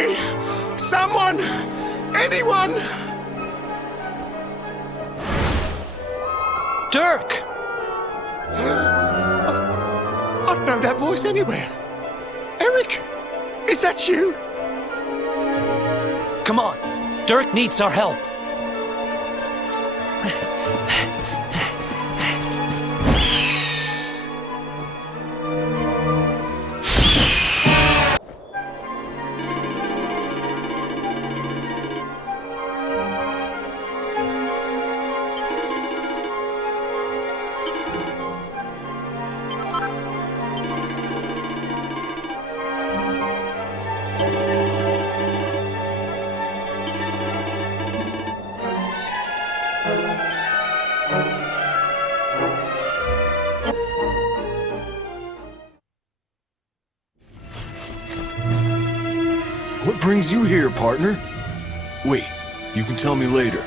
me! Someone! Anyone! Derk! I've known that voice anywhere. Eric, is that you? Come on, Derk needs our help. What brings you here, partner? Wait, you can tell me later.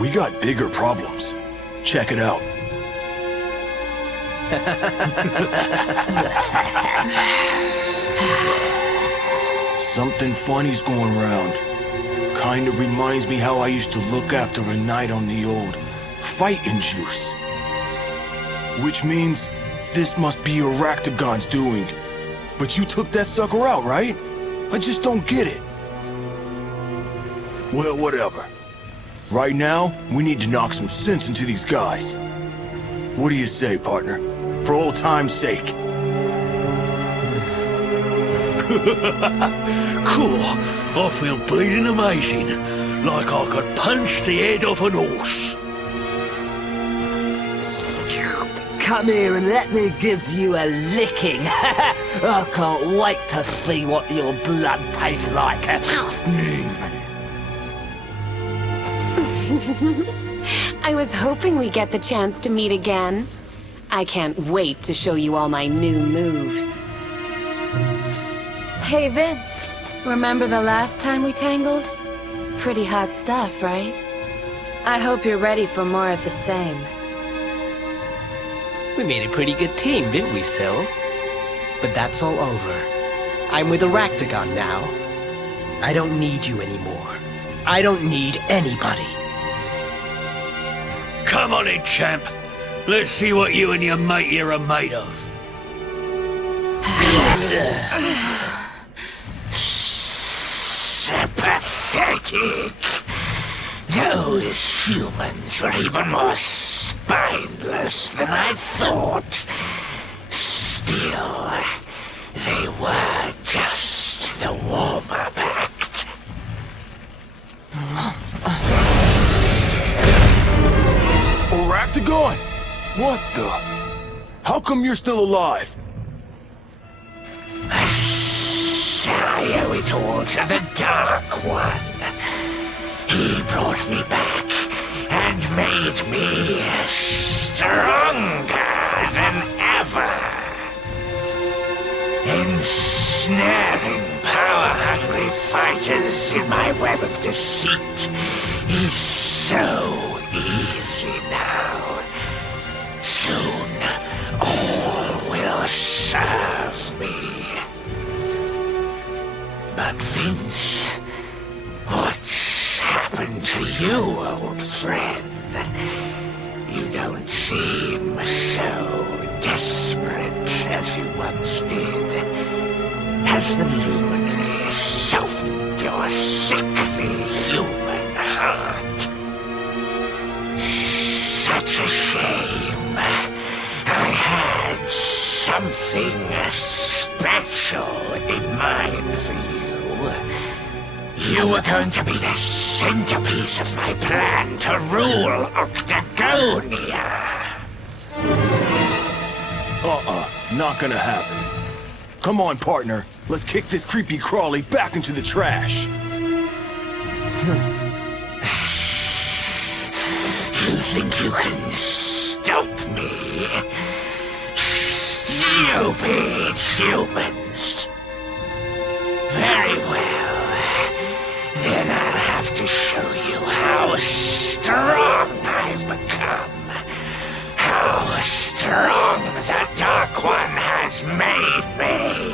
We got bigger problems. Check it out. Something funny's going around. Kind of reminds me how I used to look after a knight on the old fighting juice. Which means this must be your Octagon's doing. But you took that sucker out, right? I just don't get it. Well, whatever. Right now, we need to knock some sense into these guys. What do you say, partner? For old time's sake. Cool. I feel bleeding amazing. Like I could punch the head off an horse. Come here and let me give you a licking. I can't wait to see what your blood tastes like. I was hoping we'd get the chance to meet again. I can't wait to show you all my new moves. Hey, Vince. Remember the last time we tangled? Pretty hot stuff, right? I hope you're ready for more of the same. We made a pretty good team, didn't we, Sylv? But that's all over. I'm with Octagon now. I don't need you anymore. I don't need anybody. Come on in, champ. Let's see what you and your mate here are made of. Pathetic. Those humans were even more spineless than I thought. Still, they were just the warm-up act. Octagon! What the? How come you're still alive? I owe it all to the Dark One. He brought me back and made me stronger than ever. Ensnaring power-hungry fighters in my web of deceit is so easy now. Soon, all will serve me. But Vince, what's happened to you, old friend? You don't seem so desperate as you once did. Has the luminary softened your sickly human heart? Such a shame. I had something special in mind for you. You were going to be the centerpiece of my plan to rule Octagonia. Not gonna happen. Come on, partner. Let's kick this creepy crawly back into the trash. You think you can stop me? Stupid humans. Very well. Then I'll have to show you how strong I've become. How strong the Dark One has made me.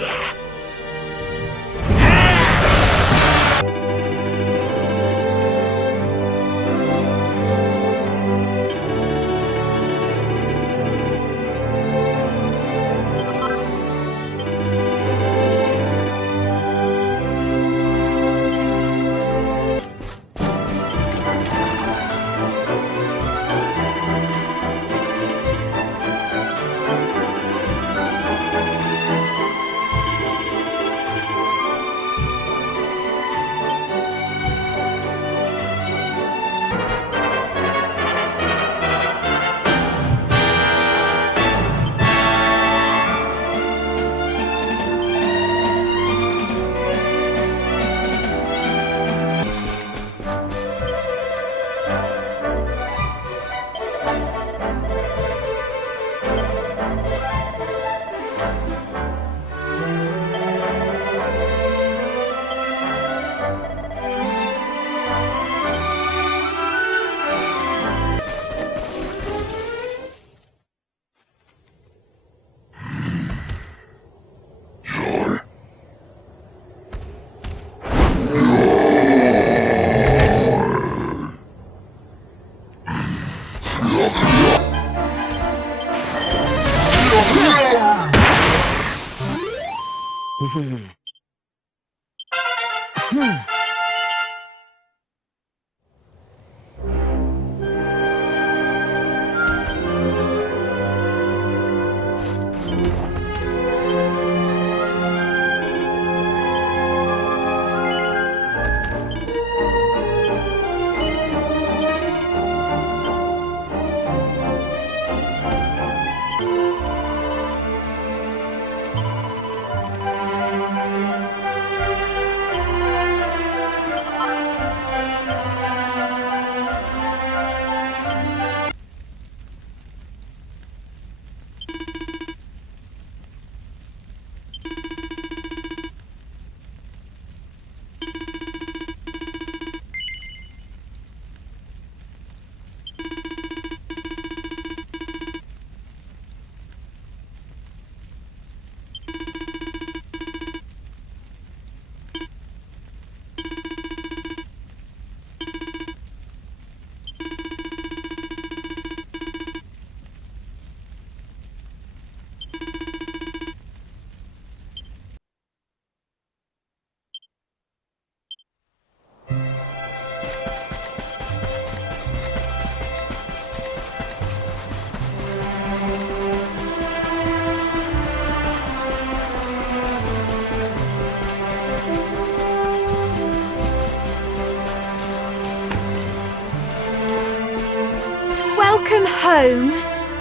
Welcome home,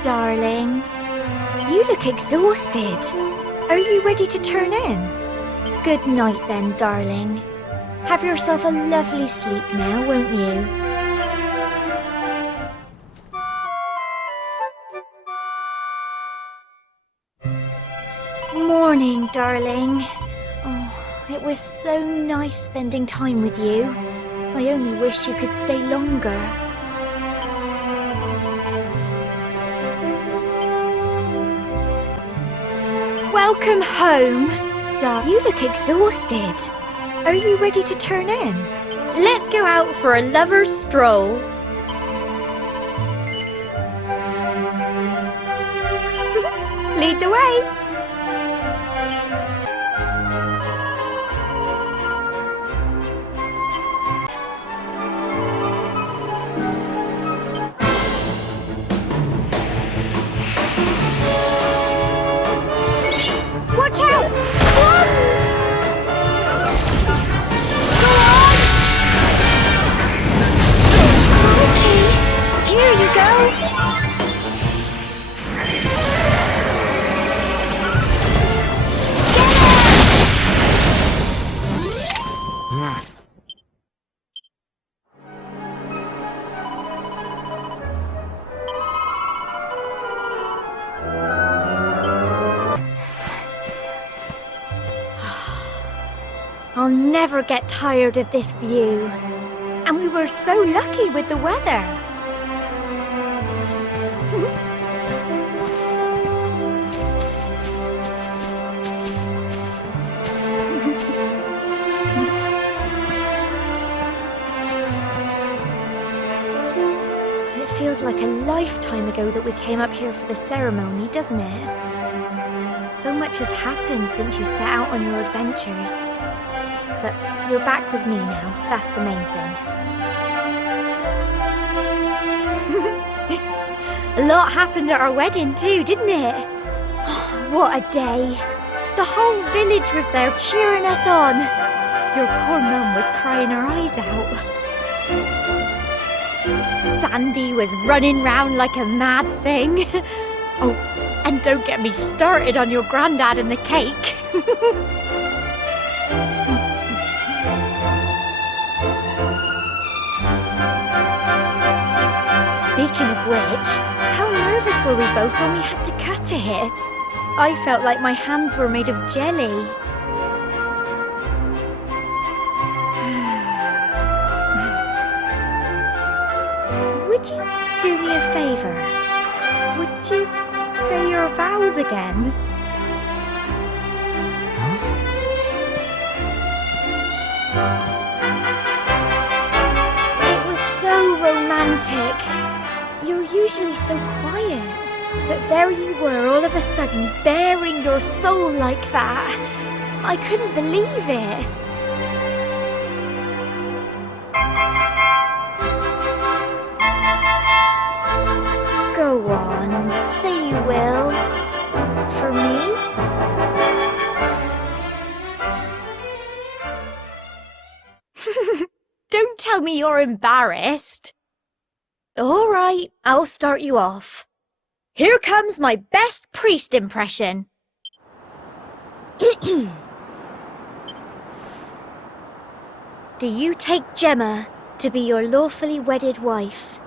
darling. You look exhausted. Are you ready to turn in? Good night then, darling. Have yourself a lovely sleep now, won't you? Morning, darling. Oh, it was so nice spending time with you. I only wish you could stay longer. Welcome home, darling. You look exhausted. Are you ready to turn in? Let's go out for a lover's stroll. Lead the way. Watch out! Crumbs! Go on! Okay, here you go. I'll never get tired of this view. And we were so lucky with the weather. It feels like a lifetime ago that we came up here for the ceremony, doesn't it? So much has happened since you set out on your adventures. But you're back with me now, that's the main thing. A lot happened at our wedding too, didn't it? Oh, what a day. The whole village was there cheering us on. Your poor mum was crying her eyes out. Sandy was running round like a mad thing. Oh, and don't get me started on your granddad and the cake. Speaking of which, how nervous were we both when we had to cut it? I felt like my hands were made of jelly. Would you do me a favour? Would you say your vows again? It was so romantic. You're usually so quiet, but there you were all of a sudden baring your soul like that. I couldn't believe it. Go on, say you will. For me? Don't tell me you're embarrassed. All right, I'll start you off. Here comes my best priest impression. Do you take Gemma to be your lawfully wedded wife?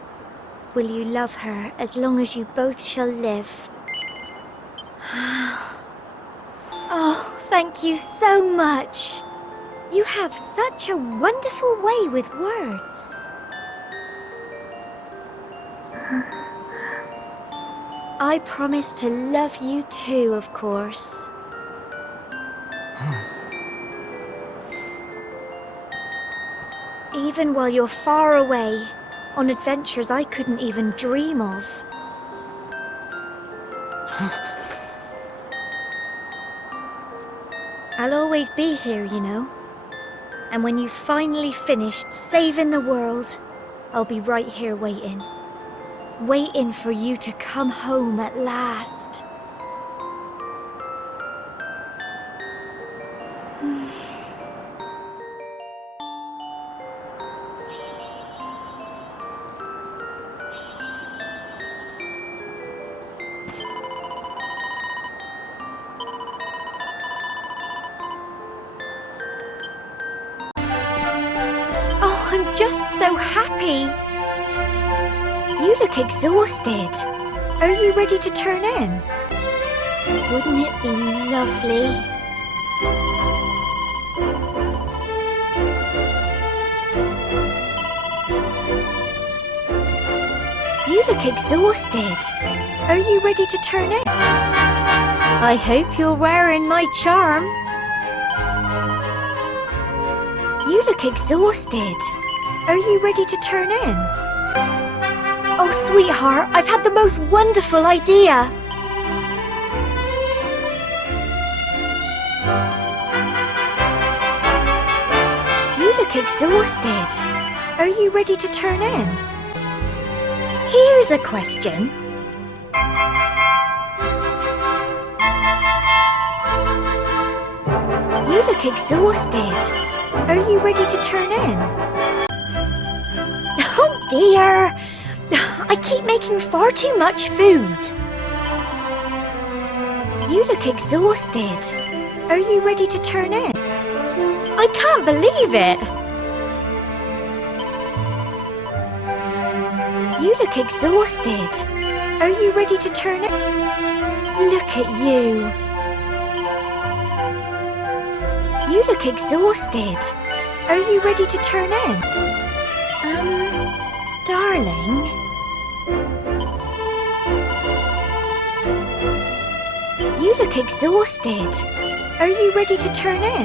Will you love her as long as you both shall live? Oh, thank you so much. You have such a wonderful way with words. I promise to love you too, of course. Even while you're far away, on adventures I couldn't even dream of. I'll always be here, you know. And when you've finally finished saving the world, I'll be right here waiting. Waiting for you to come home at last. Oh, I'm just so happy. You look exhausted. Are you ready to turn in? Wouldn't it be lovely? You look exhausted. Are you ready to turn in? I hope you're wearing my charm. You look exhausted. Are you ready to turn in? Oh, sweetheart, I've had the most wonderful idea. You look exhausted. Are you ready to turn in? Here's a question. You look exhausted. Are you ready to turn in? Oh dear! I keep making far too much food. You look exhausted. Are you ready to turn in? I can't believe it. You look exhausted. Are you ready to turn in? Look at you. You look exhausted. Are you ready to turn in? Darling? You look exhausted. Are you ready to turn in?